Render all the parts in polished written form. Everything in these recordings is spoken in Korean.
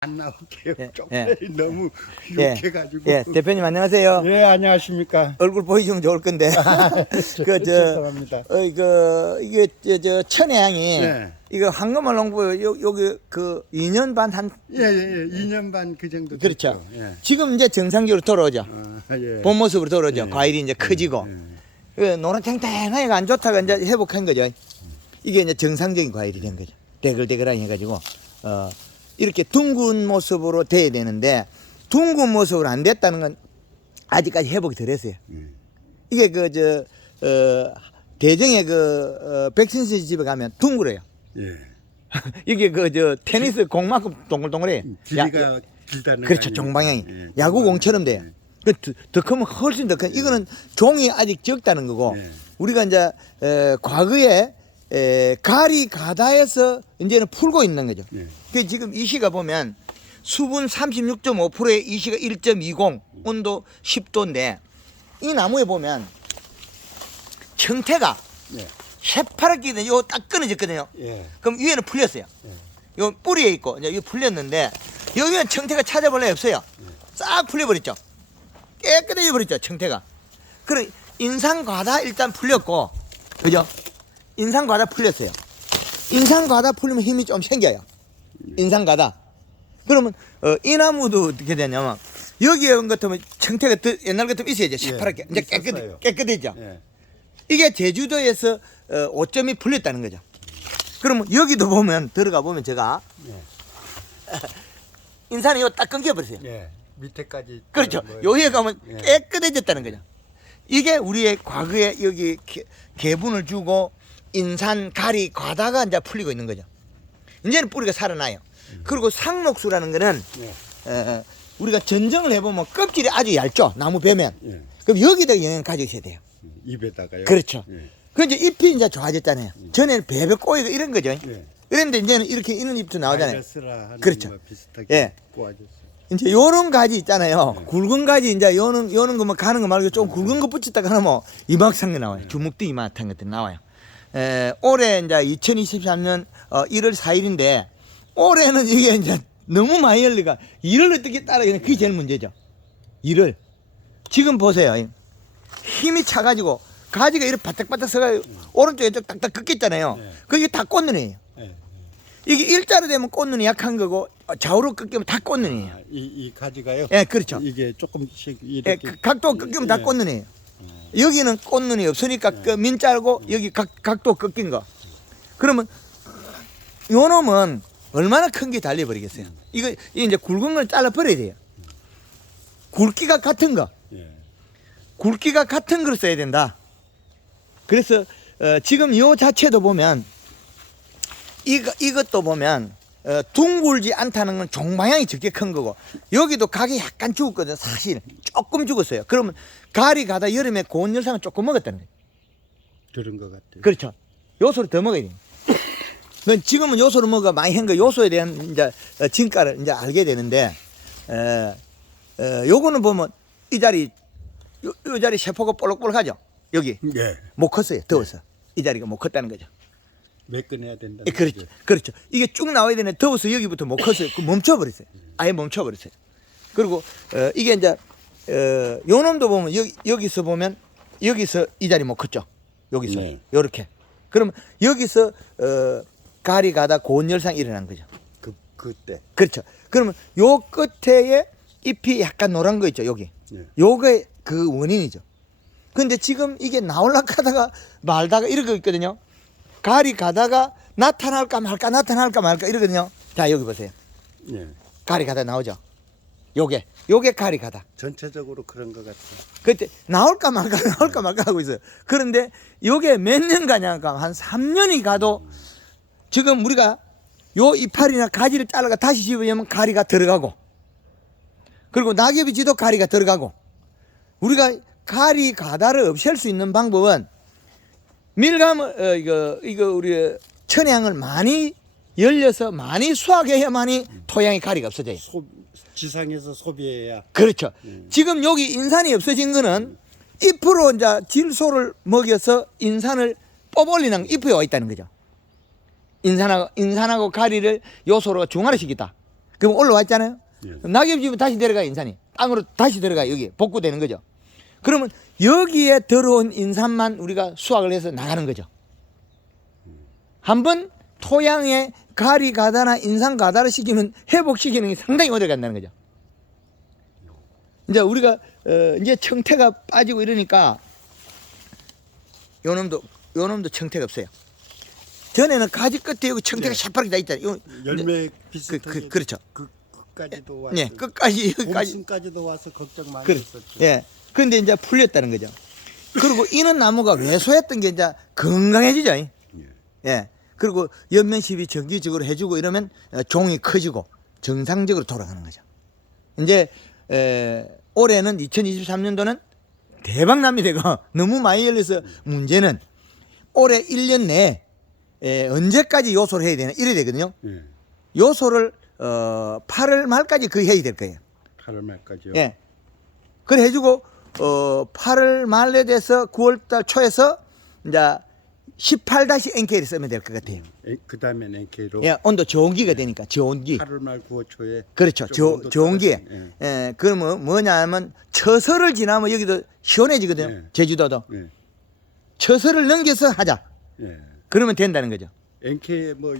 안 나올게요. 예, 쪽팔이 너무 예, 욕해가지고. 예, 대표님 안녕하세요. 예, 안녕하십니까. 얼굴 보여주면 좋을 건데. 죄송합니다. 이게 저 천혜향이 예. 이거 황금알 농부 여기 그 2년 반 한. 예, 2년 반 그 정도 그렇죠. 됐죠. 예. 지금 이제 정상적으로 돌아오죠. 예. 본 모습으로 돌아오죠. 예. 과일이 이제 커지고. 그 노란탱탱하니까 안 좋다가 이제 회복한 거죠. 이게 이제 정상적인 과일이 된 거죠. 대글대글하게 해가지고 이렇게 둥근 모습으로 돼야 되는데 둥근 모습으로 안 됐다는 건 아직까지 회복이 덜 했어요. 이게 대정의 백신씨 집에 가면 둥그래요. 예. 이게 테니스 공만큼 동글동글해요. 길이가 길다는 그렇죠. 거 아니에요? 종방향이 예, 야구공처럼 돼요. 더 크면 훨씬 더 큰. 이거는 종이 아직 적다는 거고 예. 우리가 이제 과거에 가리 가다에서 이제는 풀고 있는 거죠. 예. 그 지금 이 시가 보면 수분 36.5%에 이 시가 1.20, 온도 10도인데 이 나무에 보면 청태가 예. 새파랗게 요 딱 끊어졌거든요. 예. 그럼 위에는 풀렸어요. 예. 요 뿌리에 있고 이제 이 풀렸는데 여기는 청태가 찾아볼래 없어요. 싹 풀려버렸죠. 깨끗해져 버렸죠 청태가. 그럼 인상과다 일단 풀렸고, 그죠? 인상과다 풀렸어요. 인상과다 풀리면 힘이 좀 생겨요. 인상과다. 그러면 이 나무도 어떻게 되냐면 여기에 온 것 같으면 청태가 옛날 같으면 있어야죠. 새파랗게 이제 있었어요. 깨끗해져. 예. 이게 제주도에서 5점이 풀렸다는 거죠. 그러면 여기도 보면 들어가 보면 제가 인산이 요 딱 끊겨버렸어요. 예. 밑에까지. 그렇죠. 뭐, 여기에 가면 예. 깨끗해졌다는 거죠. 이게 우리의 과거에 여기 개분을 주고 인산, 가리, 과다가 이제 풀리고 있는 거죠. 이제는 뿌리가 살아나요. 그리고 상록수라는 거는 예. 우리가 전정을 해보면 껍질이 아주 얇죠. 나무 벼면. 예. 그럼 여기다 영향을 가지고 있어야 돼요. 입에다가요. 그렇죠. 예. 그 이제 잎이 이제 좋아졌잖아요. 전에는 베베 꼬이고 이런 거죠. 예. 그런데 이제는 이렇게 이런 잎도 나오잖아요. 바이러스라 하는 그렇죠. 뭐 비슷하게 예. 꼬아졌어요. 이제 요런 가지 있잖아요. 굵은 가지 이제 요는 거뭐 가는 거 말고 좀 굵은 거 붙였다가 하면 이만한 게 나와요. 주먹도 이만한 것들 나와요. 올해 이제 2023년 1월 4일인데 올해는 이게 이제 너무 많이 열리가 이를 어떻게 따라가냐 그게 제일 문제죠. 이를 지금 보세요. 힘이 차가지고 가지가 이렇게 바짝바짝 서가 오른쪽에 쪽 딱딱 꺾였잖아요. 그게 다 꽃눈이에요. 예. 이게 일자로 되면 꽃눈이 약한 거고 좌우로 꺾이면 다 꽃눈이에요. 아, 이 가지가요? 예, 그렇죠. 이게 조금씩 예, 이렇게 각도 꺾이면 다 예. 꽃눈이에요. 여기는 꽃눈이 없으니까 그 민자고 여기 각도 꺾인 거. 그러면 요 놈은 얼마나 큰 게 달려버리겠어요. 이거 이제 굵은 걸 잘라 버려야 돼요. 굵기가 같은 거. 예. 굵기가 같은 걸 써야 된다. 그래서 지금 요 자체도 보면 이것도 보면 둥글지 않다는 건 종방향이 적게 큰 거고 여기도 각이 약간 죽었거든. 사실 조금 죽었어요. 그러면 가리 가다 여름에 고온 열상을 조금 먹었다는 거예요. 들은 것 같아요. 그렇죠. 요소를 더 먹어야 돼요. 넌 지금은 요소를 먹어 많이 한 거 요소에 대한 이제 진가를 이제 알게 되는데 요거는 보면 이 자리 요 자리 세포가 볼록볼록하죠. 여기 예. 못 컸어요. 더워서 이 자리가 못 컸다는 거죠. 매끈해야 된다. 예, 그렇죠. 그렇죠. 이게 쭉 나와야 되는데 더워서 여기부터 못 컸어요. 그 멈춰버렸어요. 아예 멈춰버렸어요. 그리고 이게 이제 요 놈도 보면 여기서 보면 여기서 이 자리 못 컸죠. 여기서 네. 요렇게. 그러면 여기서 가리 가다 고온 열상이 일어난 거죠. 그때. 그렇죠. 그러면 요 끝에 잎이 약간 노란 거 있죠. 여기. 네. 요게 그 원인이죠. 근데 지금 이게 나올락 하다가 말다가 이러고 있거든요. 가리 가다가 나타날까 말까 나타날까 말까 이러거든요. 자 여기 보세요. 예. 가리 가다 나오죠. 요게 가리 가다. 전체적으로 그런 것 같아요. 그때 나올까 말까 나올까 말까 하고 있어요. 그런데 요게 몇 년 가냐니까 한 3년이 가도 지금 우리가 요 이파리나 가지를 잘라가 다시 집으면 가리가 들어가고 그리고 낙엽이 지도 가리가 들어가고 우리가 가리 가다를 없앨 수 있는 방법은 밀감을 이거 우리 천향을 많이 열려서 많이 수확해야만이 토양의 가리가 없어져요. 지상에서 소비해야. 그렇죠. 지금 여기 인산이 없어진 거는 잎으로 이제 질소를 먹여서 인산을 뽑아올리는 잎에 와 있다는 거죠. 인산하고 가리를 요소로 중화시키다. 그럼 올라왔잖아요. 예. 그럼 낙엽 지면 다시 내려가 인산이 땅으로 다시 들어가 여기 복구되는 거죠. 그러면 여기에 들어온 인산만 우리가 수확을 해서 나가는 거죠. 한번 토양에 가리 가다나 인산 가다를 시키면 회복시키는 게 상당히 오래 간다는 거죠. 이제 우리가 이제 청태가 빠지고 이러니까 요 놈도 청태가 없어요. 전에는 가지 끝에 여기 청태가 네. 새파랗게 다 있잖아요. 열매 비슷하게 그렇죠. 끝까지도 와서 네, 끝까지 여기까지. 봄순까지도 와서 걱정 많이 그래. 했었죠. 예. 근데 이제 풀렸다는 거죠. 그리고 이는 나무가 왜소했던 게 이제 건강해지죠. 예. 예. 그리고 연면십이 정기적으로 해주고 이러면 종이 커지고 정상적으로 돌아가는 거죠. 이제 올해는 2023년도는 대박 납니다. 이거 너무 많이 열려서 문제는 올해 1년 내에 언제까지 요소를 해야 되나 이래야 되거든요. 예. 요소를 8월 말까지 거의 해야 될 거예요. 8월 말까지요. 예. 그래 해주고 8월 말에 돼서 9월달 초에서 이제 18-NK를 쓰면 될 것 같아요. 그 다음엔 NK로 예, 온도 저온기가 되니까 저온기. 8월 말 9월 초에 그렇죠. 저온기에. 떨어지면, 예, 그러면 뭐냐면 처서를 지나면 여기도 시원해지거든요. 예. 제주도도. 예. 처서를 넘겨서 하자. 예. 그러면 된다는 거죠. NK 뭐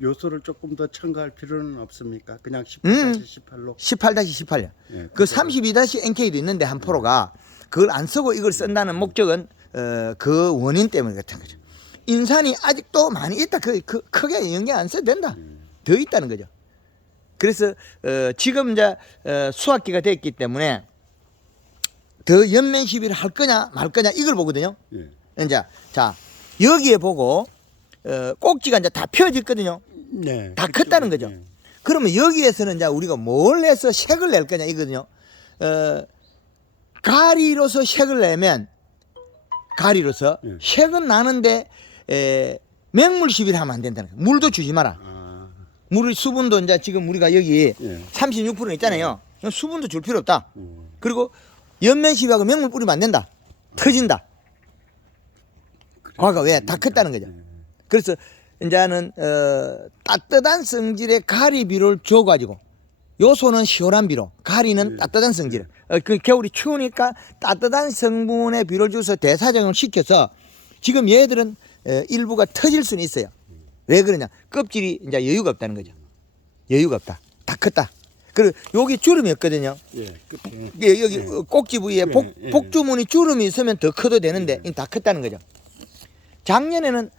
요소를 조금 더 첨가할 필요는 없습니까? 그냥 18-18로. 18-18년. 예, 그 32-NK도 있는데 한 포로가 그걸 안 쓰고 이걸 쓴다는 목적은 그 원인 때문에 그렇다는 거죠. 인산이 아직도 많이 있다. 크게 연계 안 써도 된다. 더 있다는 거죠. 그래서 지금 이제 수확기가 됐기 때문에 더 연면 시비를 할 거냐 말 거냐 이걸 보거든요. 예. 이제 자 여기에 보고 꼭지가 이제 다 펴졌거든요. 네. 다 컸다는 거죠. 예. 그러면 여기에서는 이제 우리가 뭘 해서 색을 낼 거냐 이거든요. 가리로서 색을 내면 가리로서 예. 색은 나는데 맹물 시비를 하면 안 된다는 거예요. 물도 주지 마라. 아, 물의 수분도 이제 지금 우리가 여기 예. 36% 있잖아요. 수분도 줄 필요 없다. 음. 그리고 연면 시비하고 맹물 뿌리면 안 된다. 터진다. 과가 왜? 다 컸다는 거죠. 그래서 이제는 따뜻한 성질의 가리 비료를 줘가지고 요소는 시원한 비료, 가리는 따뜻한 성질. 그 겨울이 추우니까 따뜻한 성분의 비료를 줘서 대사작용을 시켜서 지금 얘들은 일부가 터질 수는 있어요. 왜 그러냐? 껍질이 이제 여유가 없다는 거죠. 여유가 없다. 다 컸다. 그리고 여기 주름이 없거든요. 예. 끝에. 여기 꼭지 부위에 복주머니 주름이 있으면 더 커도 되는데 다 컸다는 거죠. 작년에는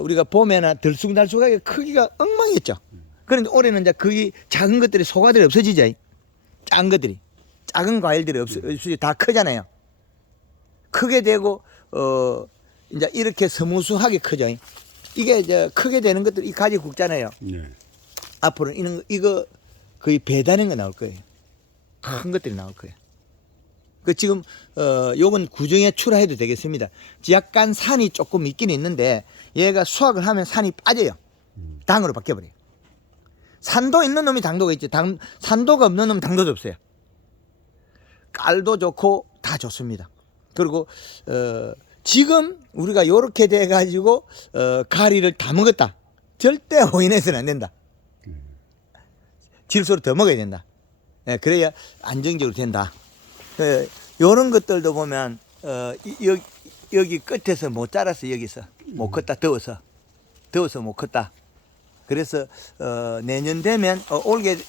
우리가 봄에나 들쑥날쑥하게 크기가 엉망이었죠. 그런데 올해는 이제 거기 작은 것들이 소가들이 없어지죠. 작은 것들이 작은 과일들이 없어지 다 크잖아요. 크게 되고 이제 이렇게 스무스하게 크죠. 이게 이제 크게 되는 것들 이 가지 굵잖아요. 네. 앞으로는 이거 거의 배다는 거 나올 거예요. 큰 것들이 나올 거예요. 그 지금 요건 구정에 출하해도 되겠습니다. 약간 산이 조금 있긴 있는데 얘가 수확을 하면 산이 빠져요. 당으로 바뀌어버려요. 산도 있는 놈이 당도가 있지. 산도가 없는 놈은 당도도 없어요. 깔도 좋고 다 좋습니다. 그리고 지금 우리가 요렇게 돼 가지고 가리를 다 먹었다. 절대 오인해서는 안 된다. 질소를 더 먹어야 된다. 예, 그래야 안정적으로 된다. 요런 것들도 보면 여기 끝에서 못 자랐어. 여기서 못 컸다. 더워서 못 컸다. 그래서 내년 되면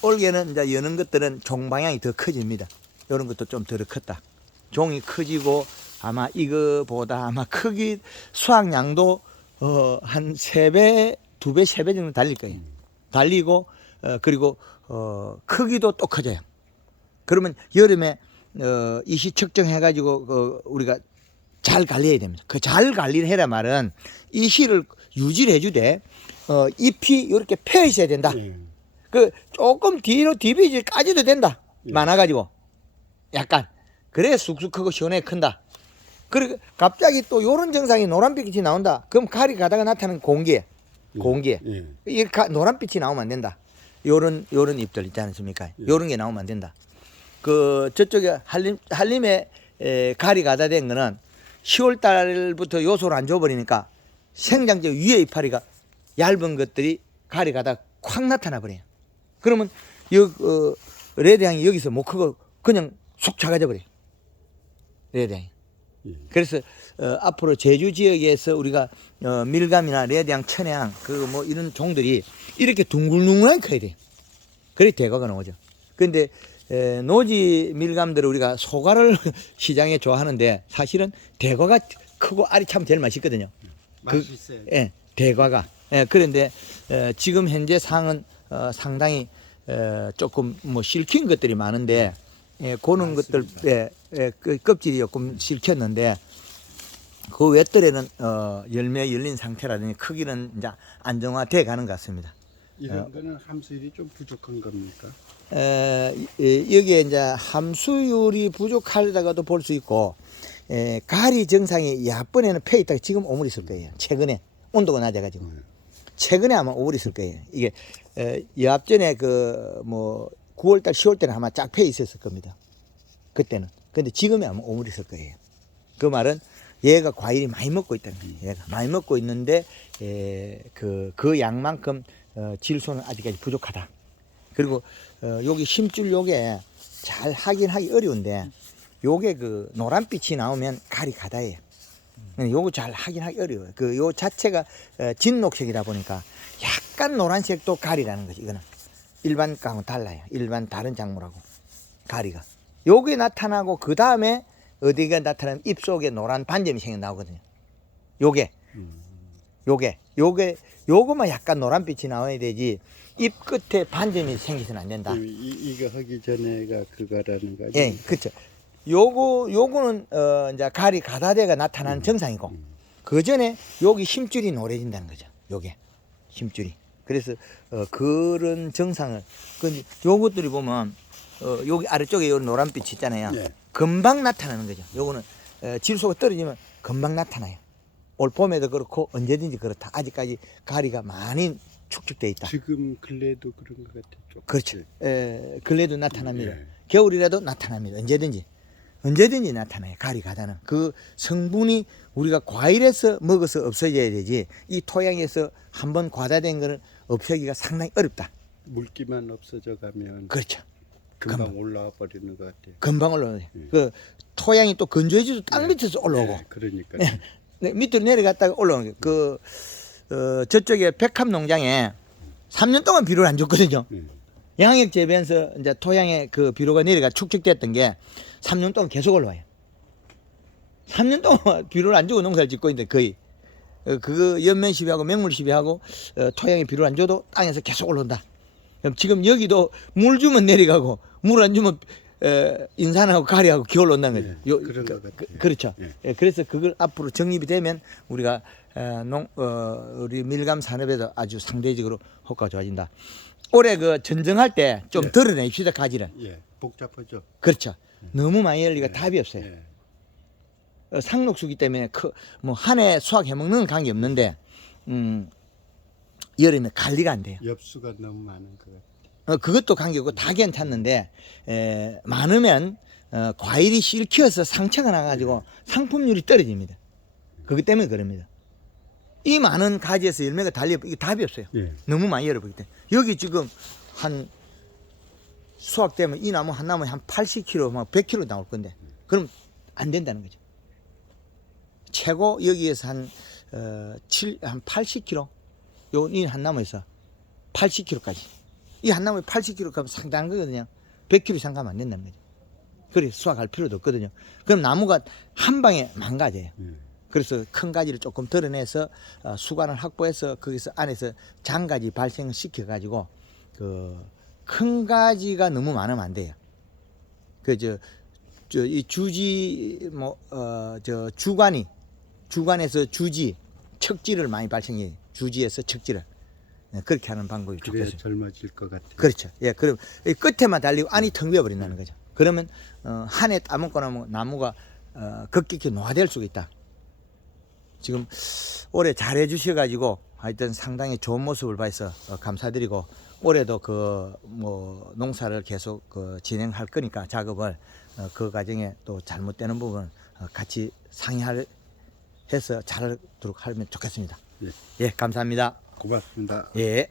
올해는 이제 여는 것들은 종 방향이 더 커집니다. 요런 것도 좀 덜 컸다. 종이 커지고 아마 이거보다 아마 크기 수확량도 한 3배, 2배, 3배 정도 달릴 거예요. 달리고 그리고 크기도 또 커져요. 그러면 여름에 이시 측정해 가지고 우리가 잘 관리해야 됩니다. 그 잘 관리를 해라 말은 이시를 유지를 해주되 잎이 이렇게 펴 있어야 된다. 그 조금 뒤로 디비질 까지도 된다. 많아가지고 약간 그래야 쑥쑥 크고 시원하게 큰다. 그리고 갑자기 또 요런 증상이 노란빛이 나온다. 그럼 가리 가다가 나타나는 공기에 이렇게 노란빛이 나오면 안 된다. 요런 잎들 있지 않습니까? 요런 게 나오면 안 된다. 그 저쪽에 한림에 가리 가다 된 거는 10월 달부터 요소를 안 줘버리니까 생장제 위에 이파리가 얇은 것들이 가리 가다 콱 나타나 버려요. 그러면 레드향이 여기서 못 크고 그냥 속 작아져 버려요. 레드향이. 예. 그래서 앞으로 제주 지역에서 우리가 밀감이나 레드향, 천혜향 그 뭐 이런 종들이 이렇게 둥글둥글하게 커야 돼요. 그래 대과가 나오죠. 그런데 노지 밀감들을 우리가 소과를 시장에 좋아하는데 사실은 대과가 크고 알이 참 제일 맛있거든요. 맛있어요. 예, 대과가. 예, 그런데 지금 현재 상은 상당히 조금 뭐 실킨 것들이 많은데 그런 것들 그 껍질이 조금 실켰는데 그 외떨에는 열매 열린 상태라든지 크기는 이제 안정화돼 가는 것 같습니다. 이런 거는 함수율이 좀 부족한 겁니까? 여기에 이제 함수율이 부족하다가도 볼 수 있고 가리 정상이 약번에는 폐 있다가 지금 오물 있을 거예요. 최근에 온도가 낮아가지고 최근에 아마 오물 있을 거예요. 이게 앞전에 그 뭐 9월달, 10월달에 아마 쫙 폐 있었을 겁니다. 그때는. 근데 지금에 아마 오물 있을 거예요. 그 말은 얘가 과일이 많이 먹고 있다는 거예요. 얘가 많이 먹고 있는데 그 양만큼 질소는 아직까지 부족하다. 그리고 여기 힘줄 요게 잘 하긴 하기 어려운데 요게 그 노란빛이 나오면 가리 가다예요. 요거 잘 하긴 하기 어려워요. 요 자체가 진녹색이다 보니까 약간 노란색도 가리라는 거지. 이거는 일반 거하고 달라요. 일반 다른 작물하고 가리가 요게 나타나고 그 다음에 어디가 나타나면 잎 속에 노란 반점이 생겨 나오거든요. 요거만 약간 노란빛이 나와야 되지 잎 끝에 반점이 생기서는 안 된다. 이거 하기 전에가 그거라는 거죠? 예, 그렇죠. 요거는 이제 가리 가다대가 나타나는 정상이고 그 전에 여기 힘줄이 노래진다는 거죠. 요게 힘줄이. 그래서 그런 정상을 근데 요것들이 보면 여기 아래쪽에 요 노란빛 있잖아요. 예. 금방 나타나는 거죠. 요거는 질소가 떨어지면 금방 나타나요. 올 봄에도 그렇고 언제든지 그렇다. 아직까지 가리가 많이 축적돼 있다. 지금 근래도 그런 것 같아요. 그렇죠. 근래도 나타납니다. 예. 겨울이라도 나타납니다. 언제든지 나타나요. 가리 가다는 그 성분이 우리가 과일에서 먹어서 없어져야 되지 이 토양에서 한번 과다된 거는 없애기가 상당히 어렵다. 물기만 없어져 가면 그렇죠. 금방 올라와 버리는 것 같아요. 금방 올라오네. 그 토양이 또 건조해져도 땅 예. 밑에서 올라오고 예, 그러니까 네, 밑으로 내려갔다가 올라오는 게 저쪽에 백합 농장에 3년 동안 비료를 안 줬거든요. 양액 재배해서 이제 토양에 그 비료가 내려가 축적됐던 게 3년 동안 계속 올라와요. 3년 동안 비료를 안 주고 농사를 짓고 있는데 거의 그 연면 시비하고 맹물 시비하고 토양에 비료를 안 줘도 땅에서 계속 올라온다. 그럼 지금 여기도 물 주면 내려가고 물 안 주면 인산하고 가리하고 기어올 온다는 거죠. 그런 것 같아요. 그렇죠. 예. 예, 그래서 그걸 앞으로 정립이 되면 우리가 우리 밀감 산업에도 아주 상대적으로 효과가 좋아진다. 올해 그 전정할 때 좀 예. 덜어냅시다 가지를. 예, 복잡하죠. 그렇죠. 너무 많이 열리가 답이 없어요. 예. 상록수기 때문에 뭐 한 해 수확해 먹는 관계 없는데 여름에 관리가 안 돼요. 엽수가 너무 많은 것 같아요. 그것도 관계없고 다 괜찮는데 많으면 과일이 실키어서 상처가 나가지고 상품률이 떨어집니다. 그것 때문에 그럽니다. 이 많은 가지에서 열매가 달려 이게 답이 없어요. 예. 너무 많이 열어보기 때문에 여기 지금 한 수확되면 이 나무 한 나무에 한 80kg, 막 100kg 나올 건데 그럼 안 된다는 거죠. 최고 여기에서 한 80kg, 요 이 한 나무에서 80kg까지. 이 한 나무에 80kg 가면 상당한 거거든요. 100kg 이상 가면 안 된다는 거죠. 그래 수확할 필요도 없거든요. 그럼 나무가 한 방에 망가져요. 그래서 큰 가지를 조금 드러내서 수관을 확보해서 거기서 안에서 장가지 발생을 시켜가지고 큰 가지가 너무 많으면 안 돼요. 이 주지 주관에서 주지 척지를 많이 발생해요. 주지에서 척지를 그렇게 하는 방법이 그래야 좋겠어요. 젊어질 것 같아요. 그렇죠. 예, 그럼 이 끝에만 달리고 안이 텅 비어 버린다는 거죠. 그러면 한 해 따먹고 나면 나무가 급격히 노화될 수가 있다. 지금 올해 잘해 주셔가지고 하여튼 상당히 좋은 모습을 봐서 감사드리고 올해도 뭐 농사를 계속 진행할 거니까 작업을 그 과정에 또 잘못되는 부분 같이 상의해서 잘하도록 하면 좋겠습니다. 예. 예, 감사합니다. 고맙습니다. 예.